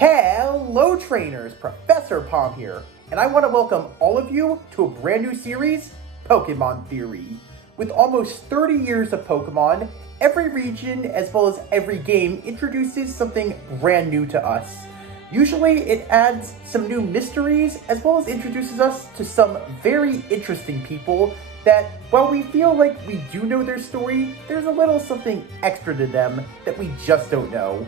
Hello trainers, Professor Palm here, and I want to welcome all of you to a brand new series, Pokémon Theory. With almost 30 years of Pokémon, every region as well as every game introduces something brand new to us. Usually it adds some new mysteries as well as introduces us to some very interesting people that, while we feel like we do know their story, there's a little something extra to them that we just don't know.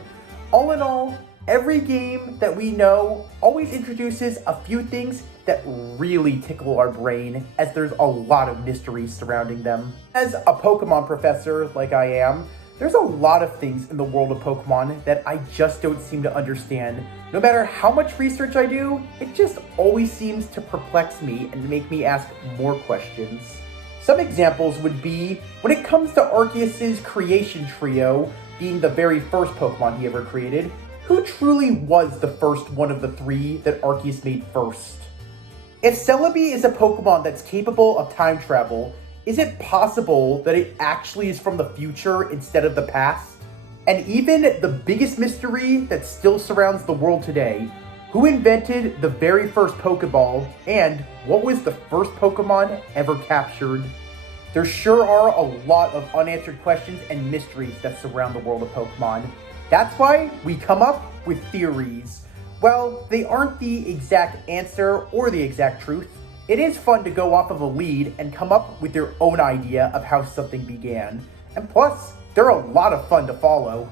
All in all, every game that we know always introduces a few things that really tickle our brain, as there's a lot of mysteries surrounding them. As a Pokemon professor like I am, there's a lot of things in the world of Pokemon that I just don't seem to understand. No matter how much research I do, it just always seems to perplex me and make me ask more questions. Some examples would be when it comes to Arceus's creation trio being the very first Pokemon he ever created. Who truly was the first one of the three that Arceus made first? If Celebi is a Pokemon that's capable of time travel, is it possible that it actually is from the future instead of the past? And even the biggest mystery that still surrounds the world today, who invented the very first Pokeball, and what was the first Pokemon ever captured? There sure are a lot of unanswered questions and mysteries that surround the world of Pokemon. That's why we come up with theories. Well, they aren't the exact answer or the exact truth. It is fun to go off of a lead and come up with your own idea of how something began. And plus, they're a lot of fun to follow.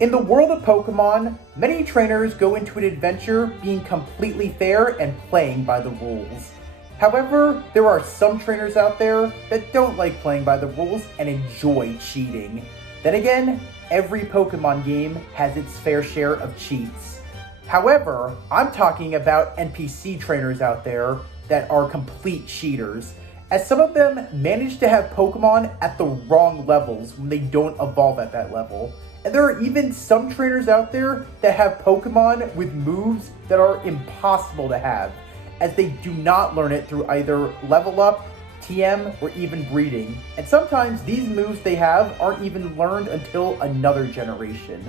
In the world of Pokemon, many trainers go into an adventure being completely fair and playing by the rules. However, there are some trainers out there that don't like playing by the rules and enjoy cheating. Then again, every Pokemon game has its fair share of cheats. However, I'm talking about NPC trainers out there that are complete cheaters, as some of them manage to have Pokemon at the wrong levels when they don't evolve at that level. And there are even some trainers out there that have Pokemon with moves that are impossible to have, as they do not learn it through either level up, TM, or even breeding. And sometimes these moves they have aren't even learned until another generation.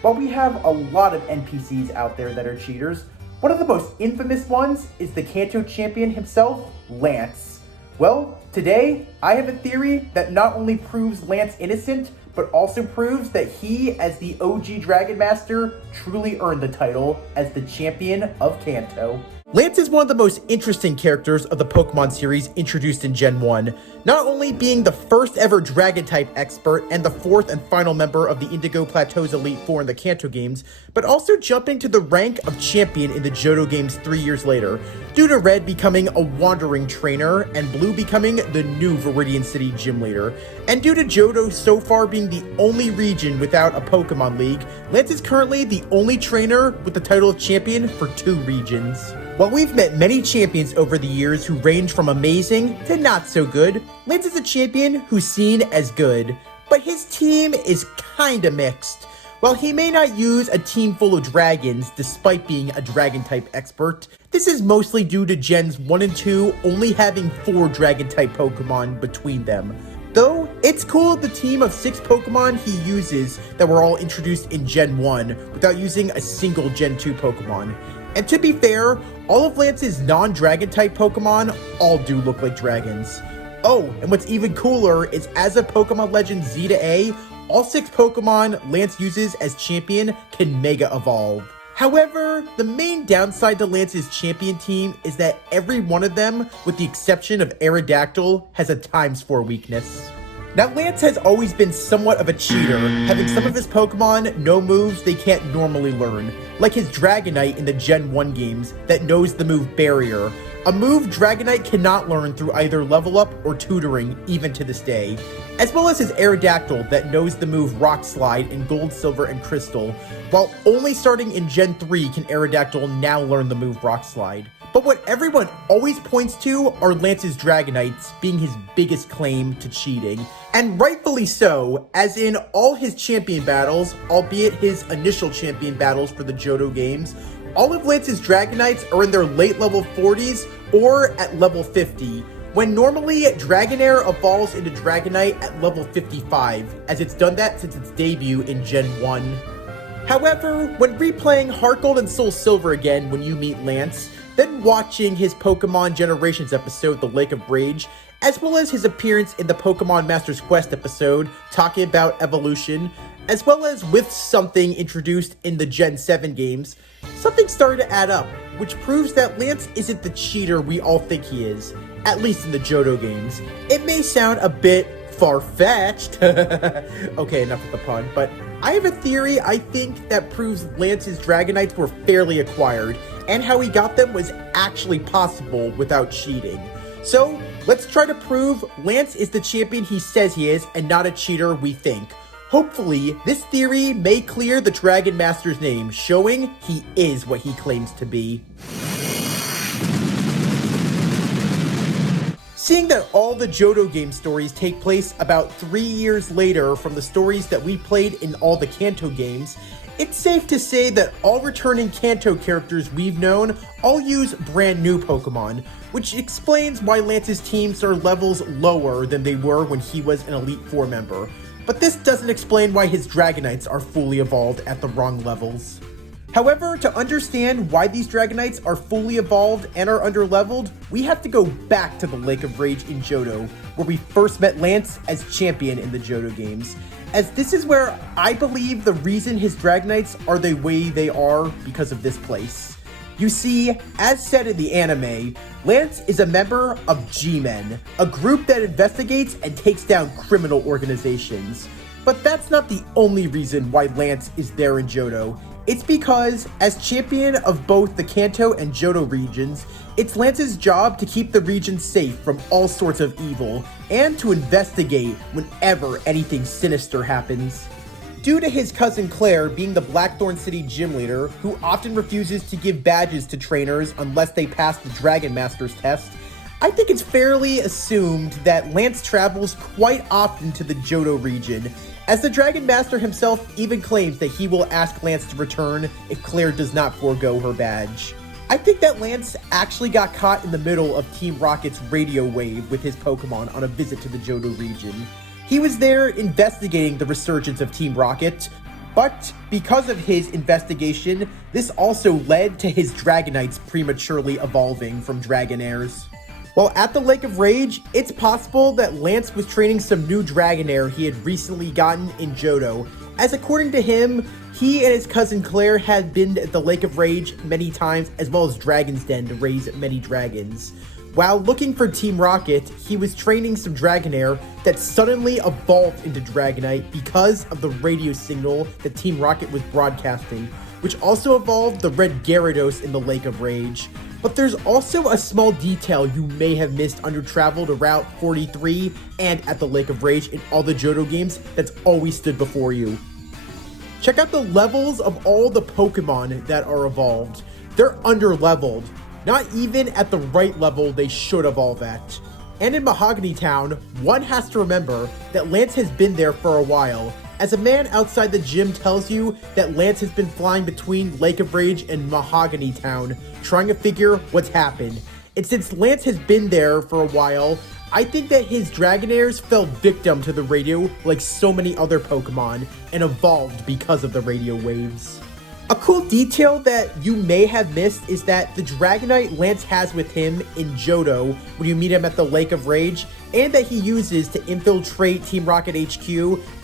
While we have a lot of NPCs out there that are cheaters, one of the most infamous ones is the Kanto champion himself, Lance. Well, today I have a theory that not only proves Lance innocent, but also proves that he, as the OG Dragon Master, truly earned the title as the champion of Kanto. Lance is one of the most interesting characters of the Pokemon series introduced in Gen 1, not only being the first ever Dragon-type expert and the fourth and final member of the Indigo Plateau's Elite Four in the Kanto games, but also jumping to the rank of champion in the Johto games 3 years later, due to Red becoming a wandering trainer and Blue becoming the new Viridian City gym leader. And due to Johto so far being the only region without a Pokemon League, Lance is currently the only trainer with the title of champion for 2 regions. While we've met many champions over the years who range from amazing to not so good, Lance is a champion who's seen as good, but his team is kinda mixed. While he may not use a team full of dragons despite being a dragon-type expert, this is mostly due to Gens 1 and 2 only having 4 dragon-type Pokemon between them. Though, it's cool the team of 6 Pokemon he uses that were all introduced in Gen 1 without using a single Gen 2 Pokemon. And to be fair, all of Lance's non-dragon-type Pokemon all do look like dragons. Oh, and what's even cooler is as of Pokemon Legends Z to A, all 6 Pokemon Lance uses as champion can Mega Evolve. However, the main downside to Lance's champion team is that every one of them, with the exception of Aerodactyl, has a ×4 weakness. Now, Lance has always been somewhat of a cheater, having some of his Pokemon know moves they can't normally learn, like his Dragonite in the Gen 1 games that knows the move Barrier, a move Dragonite cannot learn through either level up or tutoring even to this day, as well as his Aerodactyl that knows the move Rock Slide in Gold, Silver, and Crystal, while only starting in Gen 3 can Aerodactyl now learn the move Rock Slide. But what everyone always points to are Lance's Dragonites being his biggest claim to cheating. And rightfully so, as in all his champion battles, albeit his initial champion battles for the Johto games, all of Lance's Dragonites are in their late level 40s or at level 50, when normally Dragonair evolves into Dragonite at level 55, as it's done that since its debut in Gen 1. However, when replaying Heart Gold and Soul Silver again when you meet Lance, then watching his Pokemon Generations episode, The Lake of Rage, as well as his appearance in the Pokemon Master's Quest episode, talking about evolution, as well as with something introduced in the Gen 7 games, something started to add up, which proves that Lance isn't the cheater we all think he is, at least in the Johto games. It may sound a bit far-fetched, okay, enough with the pun, but I have a theory I think that proves Lance's Dragonites were fairly acquired, and how he got them was actually possible without cheating. So, let's try to prove Lance is the champion he says he is, and not a cheater we think. Hopefully, this theory may clear the Dragon Master's name, showing he is what he claims to be. Seeing that all the Johto game stories take place about 3 years later from the stories that we played in all the Kanto games, it's safe to say that all returning Kanto characters we've known all use brand new Pokemon, which explains why Lance's teams are levels lower than they were when he was an Elite Four member. But this doesn't explain why his Dragonites are fully evolved at the wrong levels. However, to understand why these Dragonites are fully evolved and are underleveled, we have to go back to the Lake of Rage in Johto, where we first met Lance as champion in the Johto games, as this is where I believe the reason his Dragonites are the way they are because of this place. You see, as said in the anime, Lance is a member of G-Men, a group that investigates and takes down criminal organizations. But that's not the only reason why Lance is there in Johto. It's because, as champion of both the Kanto and Johto regions, it's Lance's job to keep the region safe from all sorts of evil, and to investigate whenever anything sinister happens. Due to his cousin Claire being the Blackthorn City gym leader, who often refuses to give badges to trainers unless they pass the Dragon Master's test, I think it's fairly assumed that Lance travels quite often to the Johto region, as the Dragon Master himself even claims that he will ask Lance to return if Claire does not forego her badge. I think that Lance actually got caught in the middle of Team Rocket's radio wave with his Pokemon on a visit to the Johto region. He was there investigating the resurgence of Team Rocket, but because of his investigation, this also led to his Dragonites prematurely evolving from Dragonairs. While at the Lake of Rage, it's possible that Lance was training some new Dragonair he had recently gotten in Johto, as according to him, he and his cousin Claire had been at the Lake of Rage many times, as well as Dragon's Den to raise many dragons. While looking for Team Rocket, he was training some Dragonair that suddenly evolved into Dragonite because of the radio signal that Team Rocket was broadcasting, which also evolved the red Gyarados in the Lake of Rage. But there's also a small detail you may have missed under travel to Route 43 and at the Lake of Rage in all the Johto games that's always stood before you. Check out the levels of all the Pokemon that are evolved. They're underleveled, not even at the right level they should evolve at. And in Mahogany Town, one has to remember that Lance has been there for a while, as a man outside the gym tells you that Lance has been flying between Lake of Rage and Mahogany Town, trying to figure what's happened. And since Lance has been there for a while, I think that his Dragonairs fell victim to the radio like so many other Pokemon, and evolved because of the radio waves. A cool detail that you may have missed is that the Dragonite Lance has with him in Johto when you meet him at the Lake of Rage, and that he uses to infiltrate Team Rocket HQ,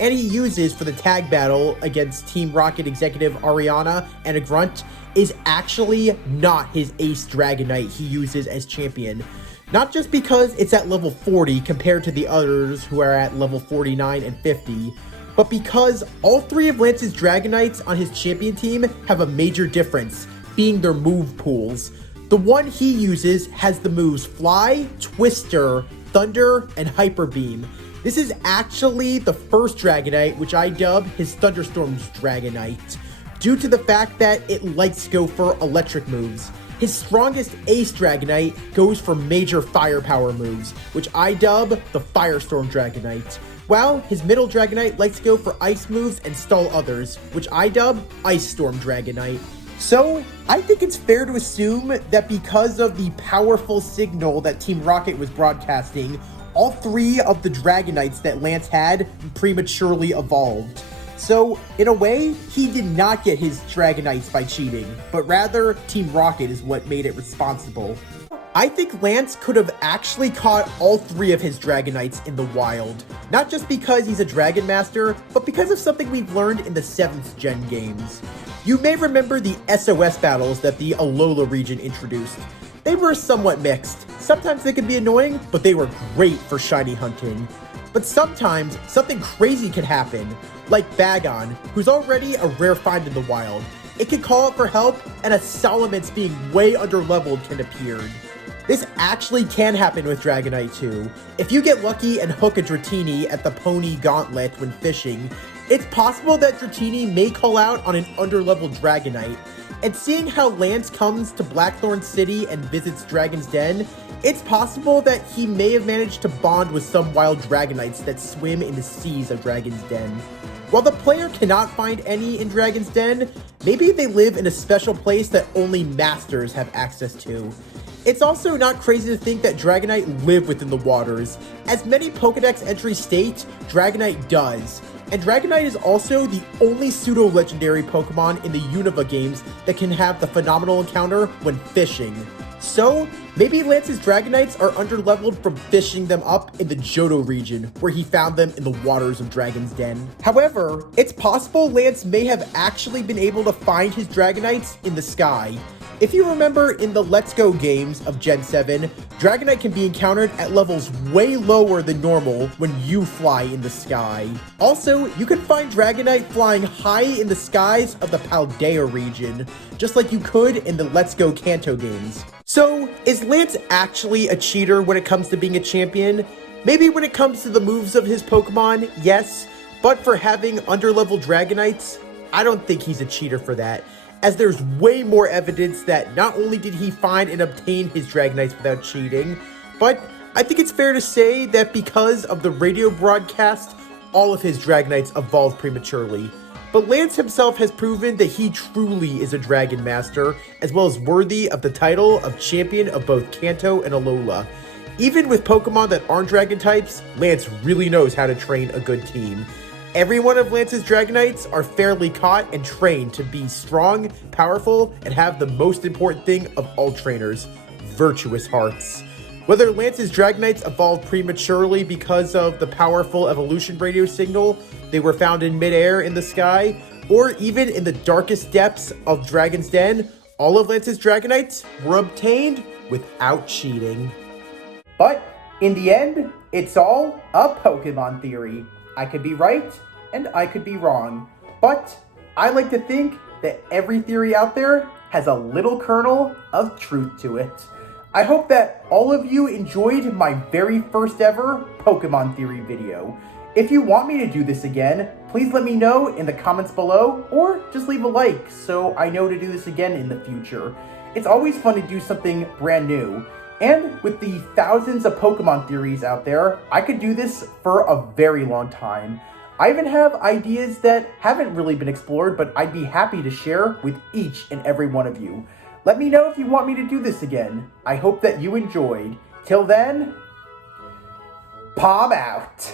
and he uses for the tag battle against Team Rocket executive Ariana and a Grunt, is actually not his ace Dragonite he uses as champion. Not just because it's at level 40 compared to the others who are at level 49 and 50, but because all three of Lance's Dragonites on his champion team have a major difference, being their move pools. The one he uses has the moves Fly, Twister, Thunder, and Hyper Beam. This is actually the first Dragonite, which I dub his Thunderstorm's Dragonite, due to the fact that it likes to go for electric moves. His strongest ace Dragonite goes for major firepower moves, which I dub the Firestorm Dragonite, while his middle Dragonite likes to go for ice moves and stall others, which I dub Ice Storm Dragonite. So, I think it's fair to assume that because of the powerful signal that Team Rocket was broadcasting, all three of the Dragonites that Lance had prematurely evolved. So, in a way, he did not get his Dragonites by cheating, but rather Team Rocket is what made it responsible. I think Lance could have actually caught all 3 of his Dragonites in the wild. Not just because he's a Dragon Master, but because of something we've learned in the 7th Gen games. You may remember the SOS battles that the Alola region introduced. They were somewhat mixed. Sometimes they could be annoying, but they were great for shiny hunting. But sometimes, something crazy could happen, like Bagon, who's already a rare find in the wild. It can call out for help, and a Salamence being way underleveled can appear. This actually can happen with Dragonite too. If you get lucky and hook a Dratini at the Pony Gauntlet when fishing, it's possible that Dratini may call out on an underleveled Dragonite. And seeing how Lance comes to Blackthorn City and visits Dragon's Den, it's possible that he may have managed to bond with some wild Dragonites that swim in the seas of Dragon's Den. While the player cannot find any in Dragon's Den, maybe they live in a special place that only Masters have access to. It's also not crazy to think that Dragonite live within the waters. As many Pokédex entries state, Dragonite does. And Dragonite is also the only pseudo-legendary Pokemon in the Unova games that can have the phenomenal encounter when fishing. So, maybe Lance's Dragonites are underleveled from fishing them up in the Johto region, where he found them in the waters of Dragon's Den. However, it's possible Lance may have actually been able to find his Dragonites in the sky. If you remember in the Let's Go games of Gen 7, Dragonite can be encountered at levels way lower than normal when you fly in the sky. Also, you can find Dragonite flying high in the skies of the Paldea region, just like you could in the Let's Go Kanto games. So, is Lance actually a cheater when it comes to being a champion? Maybe when it comes to the moves of his Pokemon, yes, but for having underleveled Dragonites, I don't think he's a cheater for that, as there's way more evidence that not only did he find and obtain his Dragonites without cheating, but I think it's fair to say that because of the radio broadcast, all of his Dragonites evolved prematurely. But Lance himself has proven that he truly is a Dragon Master, as well as worthy of the title of champion of both Kanto and Alola. Even with Pokemon that aren't Dragon types, Lance really knows how to train a good team. Every one of Lance's Dragonites are fairly caught and trained to be strong, powerful, and have the most important thing of all trainers, virtuous hearts. Whether Lance's Dragonites evolved prematurely because of the powerful evolution radio signal they were found in midair in the sky, or even in the darkest depths of Dragon's Den, all of Lance's Dragonites were obtained without cheating. But in the end, it's all a Pokemon theory. I could be right, and I could be wrong. But I like to think that every theory out there has a little kernel of truth to it. I hope that all of you enjoyed my very first ever Pokemon theory video. If you want me to do this again, please let me know in the comments below, or just leave a like so I know to do this again in the future. It's always fun to do something brand new. And with the thousands of Pokemon theories out there, I could do this for a very long time. I even have ideas that haven't really been explored, but I'd be happy to share with each and every one of you. Let me know if you want me to do this again. I hope that you enjoyed. Till then, Palm out.